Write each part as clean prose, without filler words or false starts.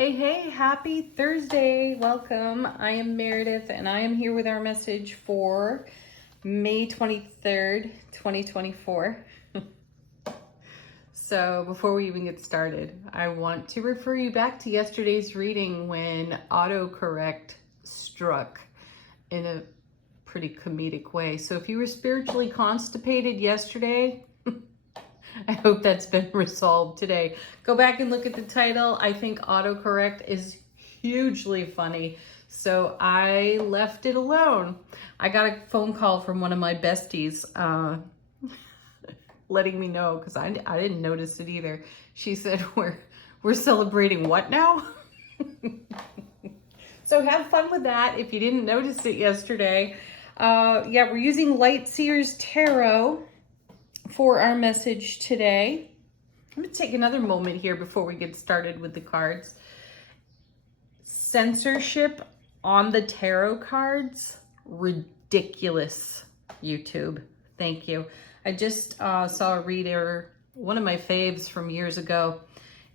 Hey, happy Thursday. Welcome. I am Meredith and I am here with our message for May 23rd, 2024. So before we even get started, I want to refer you back to yesterday's reading when autocorrect struck in a pretty comedic way. So if you were spiritually constipated yesterday, I hope that's been resolved today. Go back and look at the title. I think autocorrect is hugely funny, so I left it alone. I got a phone call from one of my besties letting me know, because I didn't notice it either. She said, we're celebrating what now? So have fun with that if you didn't notice it yesterday. Yeah, we're using Lightseer's Tarot for our message today. I'm going to take another moment here before we get started with the cards. Censorship on the tarot cards, ridiculous, YouTube. Thank you. I just saw a reader, one of my faves from years ago,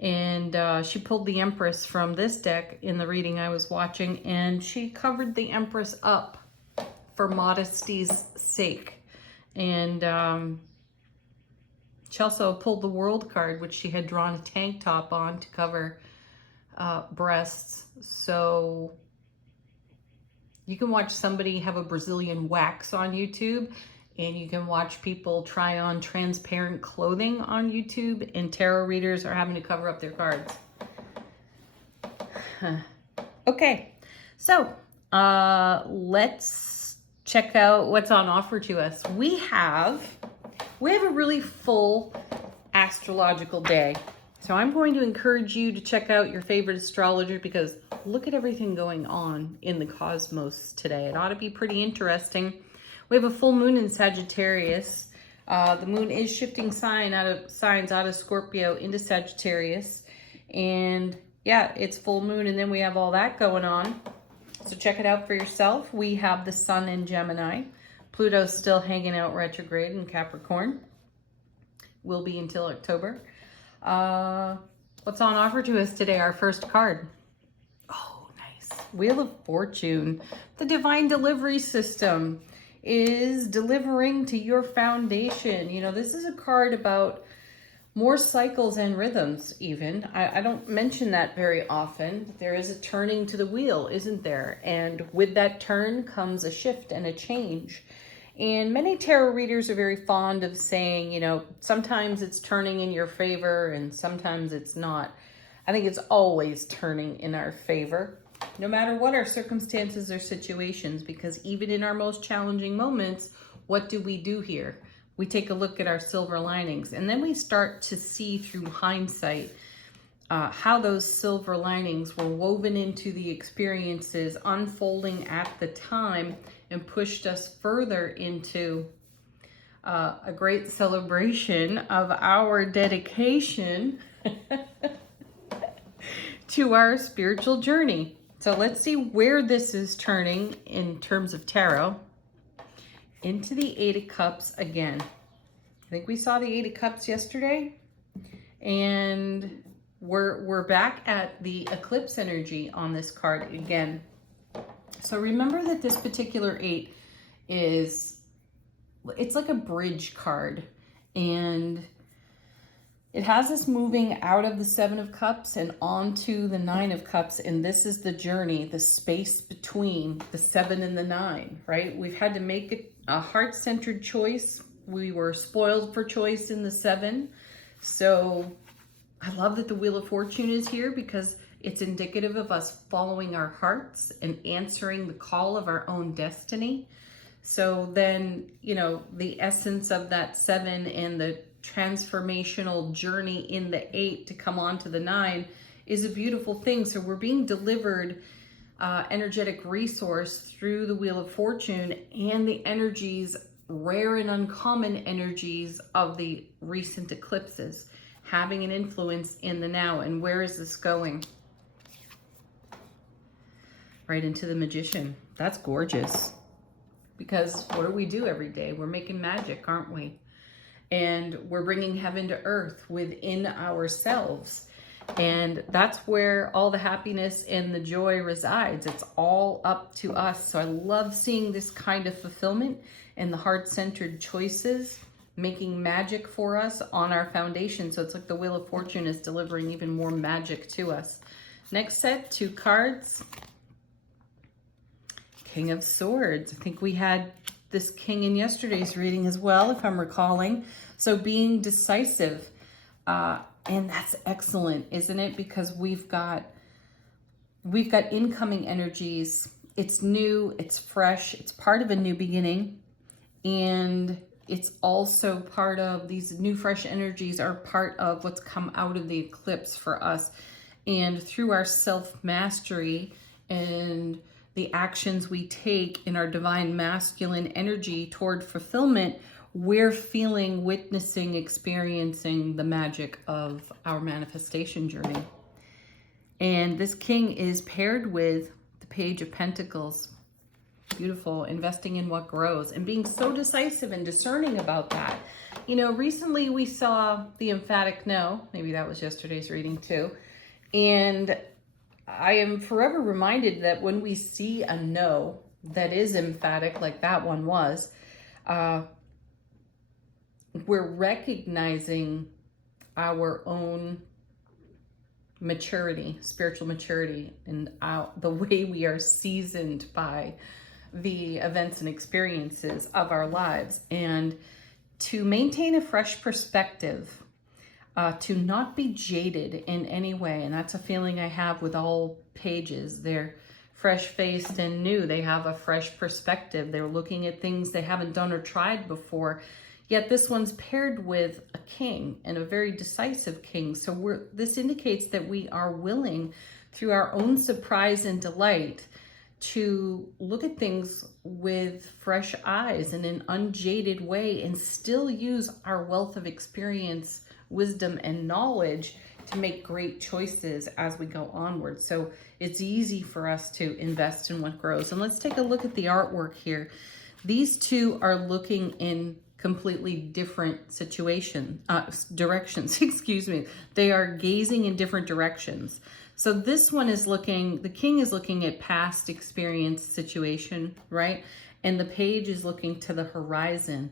and she pulled the Empress from this deck in the reading I was watching, and she covered the Empress up for modesty's sake. And she also pulled the World card, which she had drawn a tank top on to cover breasts. So you can watch somebody have a Brazilian wax on YouTube, and you can watch people try on transparent clothing on YouTube, and tarot readers are having to cover up their cards. Okay, so let's check out what's on offer to us. We have a really full astrological day. So I'm going to encourage you to check out your favorite astrologer, because look at everything going on in the cosmos today. It ought to be pretty interesting. We have a full moon in Sagittarius. The moon is shifting signs out of Scorpio into Sagittarius. And yeah, it's full moon, and then we have all that going on. So check it out for yourself. We have the sun in Gemini. Pluto's still hanging out retrograde in Capricorn. Will be until October. What's on offer to us today? Our first card. Oh, nice. Wheel of Fortune. The divine delivery system is delivering to your foundation. You know, this is a card about more cycles and rhythms even. I don't mention that very often. There is a turning to the wheel, isn't there? And with that turn comes a shift and a change. And many tarot readers are very fond of saying, you know, sometimes it's turning in your favor and sometimes it's not. I think it's always turning in our favor, no matter what our circumstances or situations, because even in our most challenging moments, what do we do here? We take a look at our silver linings, and then we start to see through hindsight how those silver linings were woven into the experiences unfolding at the time and pushed us further into a great celebration of our dedication to our spiritual journey. So let's see where this is turning in terms of tarot. Into the Eight of Cups again. I think we saw the Eight of Cups yesterday, and we're back at the eclipse energy on this card again. So remember that this particular eight it's like a bridge card, and it has us moving out of the Seven of Cups and onto the Nine of Cups, and this is the journey, the space between the 7 and the 9, right? We've had to make a heart-centered choice. We were spoiled for choice in the 7. So I love that the Wheel of Fortune is here, because it's indicative of us following our hearts and answering the call of our own destiny. So then, you know, the essence of that 7 and the transformational journey in the 8 to come on to the 9 is a beautiful thing. So we're being delivered energetic resource through the Wheel of Fortune and the energies, rare and uncommon energies of the recent eclipses, having an influence in the now. And where is this going? Right into the Magician. That's gorgeous. Because what do we do every day? We're making magic, aren't we? And we're bringing heaven to earth within ourselves. And that's where all the happiness and the joy resides. It's all up to us. So I love seeing this kind of fulfillment and the heart-centered choices making magic for us on our foundation. So it's like the Wheel of Fortune is delivering even more magic to us. Next set, 2 cards. King of Swords. I think we had this king in yesterday's reading as well, if I'm recalling. So being decisive. And that's excellent, isn't it? Because we've got incoming energies. It's new, it's fresh, it's part of a new beginning. And it's also part of these new fresh energies are part of what's come out of the eclipse for us. And through our self-mastery and the actions we take in our divine masculine energy toward fulfillment, we're feeling, witnessing, experiencing the magic of our manifestation journey. And this king is paired with the Page of Pentacles. Beautiful, investing in what grows and being so decisive and discerning about that. You know, recently we saw the emphatic no, maybe that was yesterday's reading too. And I am forever reminded that when we see a no that is emphatic, like that one was, we're recognizing our own maturity, spiritual maturity, and the way we are seasoned by the events and experiences of our lives. And to maintain a fresh perspective, to not be jaded in any way. And that's a feeling I have with all pages. They're fresh-faced and new. They have a fresh perspective. They're looking at things they haven't done or tried before. Yet this one's paired with a king, and a very decisive king. So this indicates that we are willing, through our own surprise and delight, to look at things with fresh eyes in an unjaded way and still use our wealth of experience, wisdom, and knowledge to make great choices as we go onward. So it's easy for us to invest in what grows. And let's take a look at the artwork here. These two are looking in completely different directions, excuse me. They are gazing in different directions. So this one is looking, the king is looking at past experience situation, right? And the page is looking to the horizon.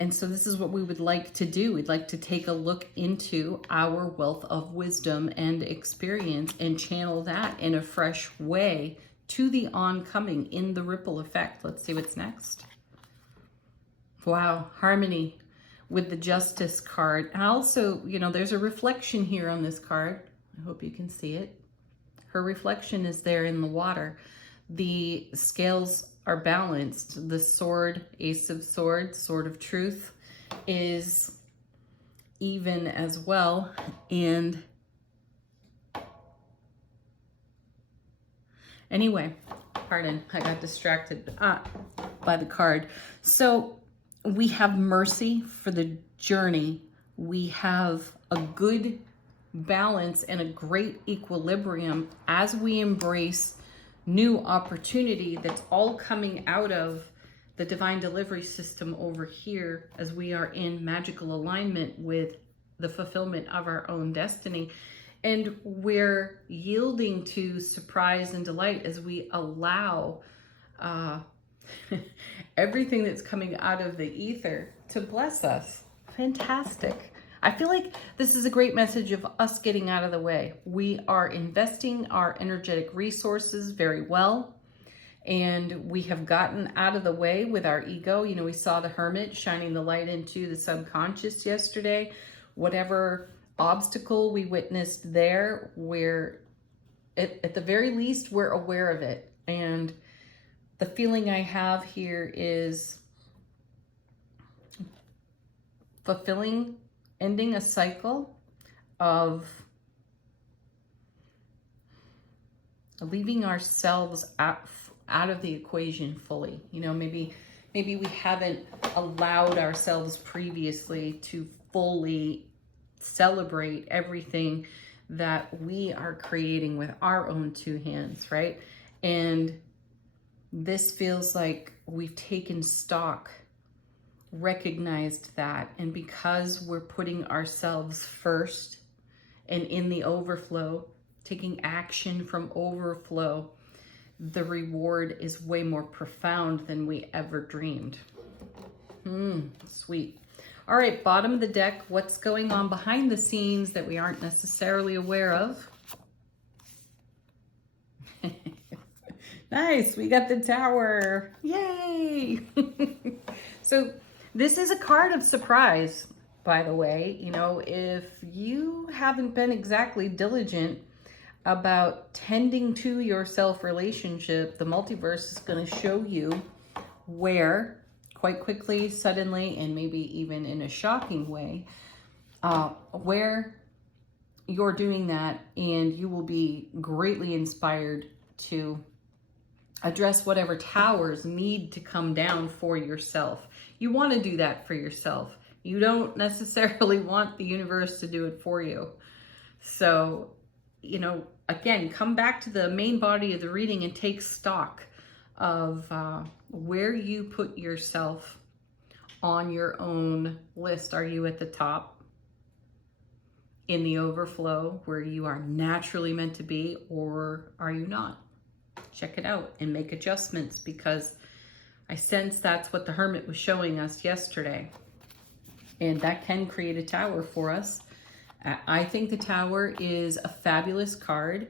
And so this is what we would like to do. We'd like to take a look into our wealth of wisdom and experience and channel that in a fresh way to the oncoming in the ripple effect. Let's see what's next. Wow, harmony with the Justice card. And also, you know, there's a reflection here on this card. I hope you can see it. Her reflection is there in the water. The scales are balanced. The sword, Ace of Swords, Sword of Truth, is even as well. And anyway, pardon, I got distracted by the card. So we have mercy for the journey. We have a good balance and a great equilibrium as we embrace new opportunity that's all coming out of the divine delivery system over here as we are in magical alignment with the fulfillment of our own destiny. And we're yielding to surprise and delight as we allow everything that's coming out of the ether to bless us. Fantastic. I feel like this is a great message of us getting out of the way. We are investing our energetic resources very well, and we have gotten out of the way with our ego. You know, we saw the Hermit shining the light into the subconscious yesterday. Whatever obstacle we witnessed there, we're at the very least, we're aware of it. And the feeling I have here is fulfilling, ending a cycle of leaving ourselves out of the equation fully. You know, maybe we haven't allowed ourselves previously to fully celebrate everything that we are creating with our own two hands, right? And this feels like we've taken stock, recognized that, and because we're putting ourselves first and in the overflow, taking action from overflow, the reward is way more profound than we ever dreamed. Sweet. All right, bottom of the deck, what's going on behind the scenes that we aren't necessarily aware of? Nice, we got the Tower. Yay! So this is a card of surprise, by the way. You know, if you haven't been exactly diligent about tending to your self-relationship, the multiverse is going to show you where, quite quickly, suddenly, and maybe even in a shocking way, where you're doing that, and you will be greatly inspired to address whatever towers need to come down for yourself. You want to do that for yourself. You don't necessarily want the universe to do it for you. So, you know, again, come back to the main body of the reading and take stock of where you put yourself on your own list. Are you at the top in the overflow where you are naturally meant to be, or are you not? Check it out and make adjustments, because I sense that's what the Hermit was showing us yesterday. And that can create a tower for us. I think the Tower is a fabulous card,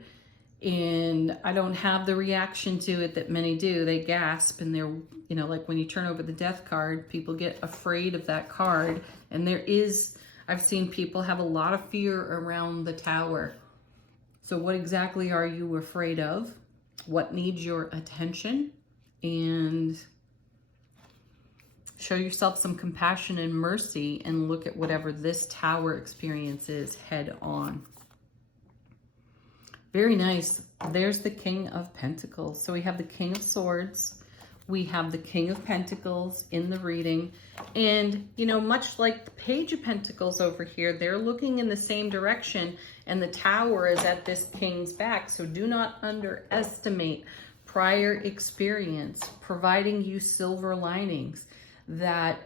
and I don't have the reaction to it that many do. They gasp, and they're, you know, like when you turn over the Death card, people get afraid of that card. And there is, I've seen people have a lot of fear around the Tower. So what exactly are you afraid of? What needs your attention? And show yourself some compassion and mercy, and look at whatever this Tower experience is head on. Very nice. There's the King of Pentacles. So we have the King of Swords. We have the King of Pentacles in the reading. And, you know, much like the Page of Pentacles over here, they're looking in the same direction, and the Tower is at this King's back. So do not underestimate prior experience providing you silver linings that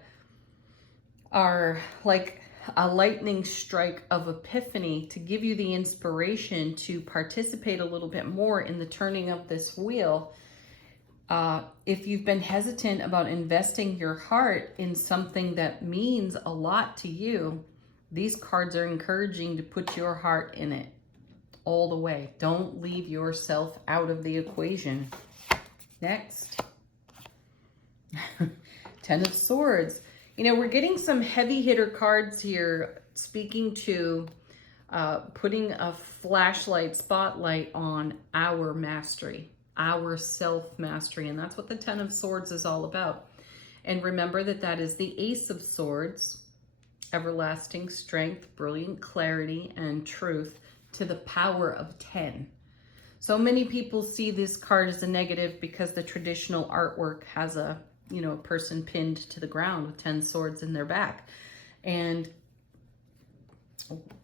are like a lightning strike of epiphany to give you the inspiration to participate a little bit more in the turning of this wheel. If you've been hesitant about investing your heart in something that means a lot to you, these cards are encouraging to put your heart in it all the way. Don't leave yourself out of the equation. Next. Ten of Swords. You know, we're getting some heavy hitter cards here, speaking to putting a flashlight, spotlight on our mastery, our self-mastery. And that's what the Ten of Swords is all about. And remember that that is the Ace of Swords, everlasting strength, brilliant clarity, and truth to the power of 10. So many people see this card as a negative because the traditional artwork has a, you know, a person pinned to the ground with 10 swords in their back. And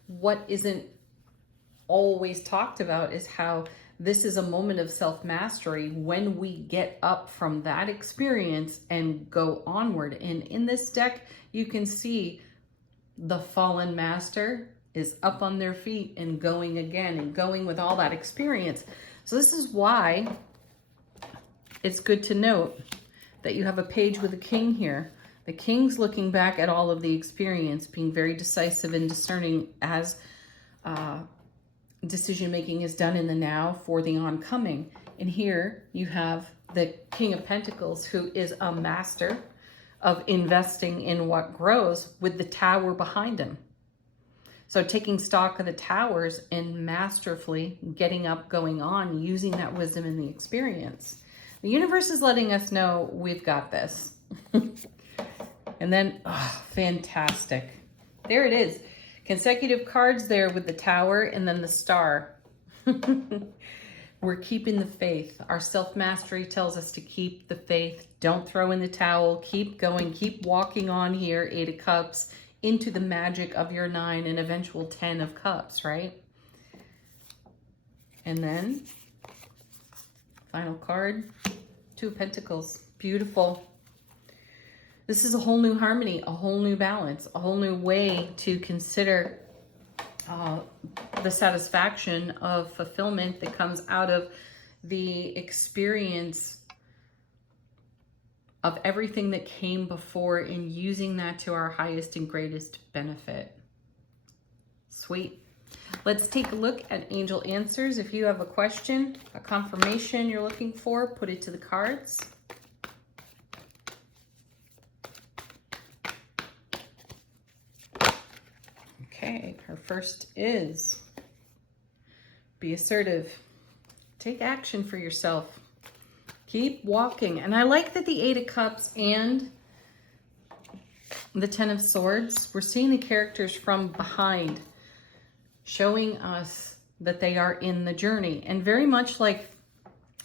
what isn't always talked about is how this is a moment of self-mastery when we get up from that experience and go onward. And in this deck, you can see the fallen master is up on their feet and going again and going with all that experience. So this is why it's good to note that you have a page with a king here. The king's looking back at all of the experience, being very decisive and discerning as decision-making is done in the now for the oncoming. And here you have the King of Pentacles, who is a master of investing in what grows, with the Tower behind him. So taking stock of the towers and masterfully getting up, going on, using that wisdom and the experience. The universe is letting us know we've got this. And then, oh, fantastic. There it is. Consecutive cards there with the Tower and then the Star. We're keeping the faith. Our self-mastery tells us to keep the faith. Don't throw in the towel. Keep going. Keep walking on here, 8 of Cups, into the magic of your 9 and eventual 10 of Cups, right? And then, final card, 2 of Pentacles. Beautiful. This is a whole new harmony, a whole new balance, a whole new way to consider the satisfaction of fulfillment that comes out of the experience of everything that came before and using that to our highest and greatest benefit. Sweet. Let's take a look at angel answers. If you have a question, a confirmation you're looking for, put it to the cards. Okay, her first is be assertive. Take action for yourself. Keep walking. And I like that the 8 of Cups and the 10 of Swords, we're seeing the characters from behind, showing us that they are in the journey. And very much like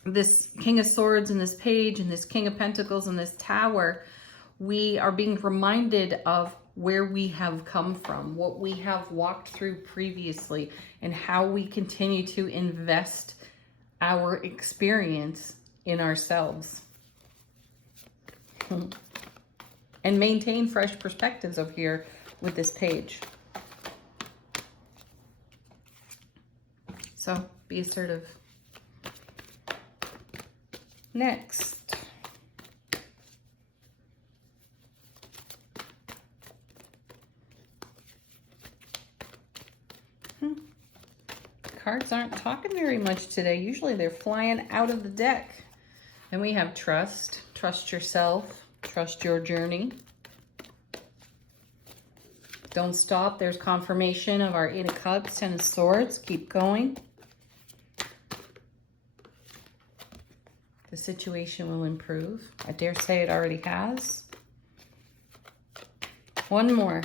this King of Swords and this Page and this King of Pentacles and this Tower, we are being reminded of where we have come from, what we have walked through previously, and how we continue to invest our experience in ourselves. And maintain fresh perspectives over here with this Page. So be assertive. Next. Cards aren't talking very much today. Usually they're flying out of the deck. And we have trust. Trust yourself. Trust your journey. Don't stop. There's confirmation of our 8 of Cups, 10 of Swords. Keep going. The situation will improve. I dare say it already has. One more.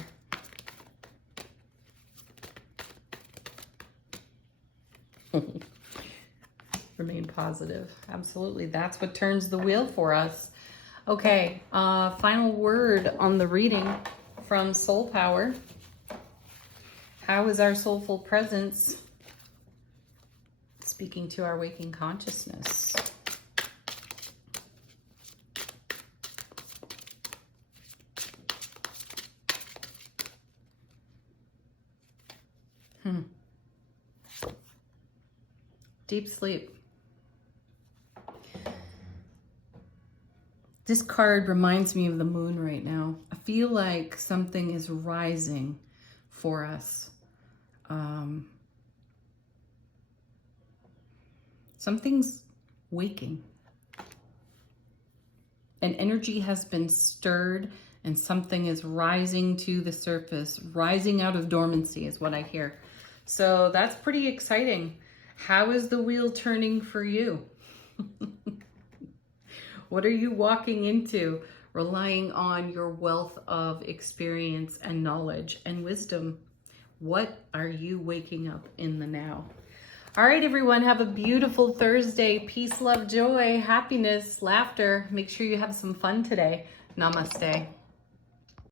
Remain positive. Absolutely. That's what turns the wheel for us. Okay. Final word on the reading from Soul Power. How is our soulful presence speaking to our waking consciousness? Deep sleep. This card reminds me of the moon right now. I feel like something is rising for us. Something's waking. An energy has been stirred and something is rising to the surface, rising out of dormancy is what I hear. So that's pretty exciting. How is the wheel turning for you? What are you walking into, relying on your wealth of experience and knowledge and wisdom? What are you waking up in the now? All right, everyone, have a beautiful Thursday. Peace, love, joy, happiness, laughter. Make sure you have some fun today. Namaste.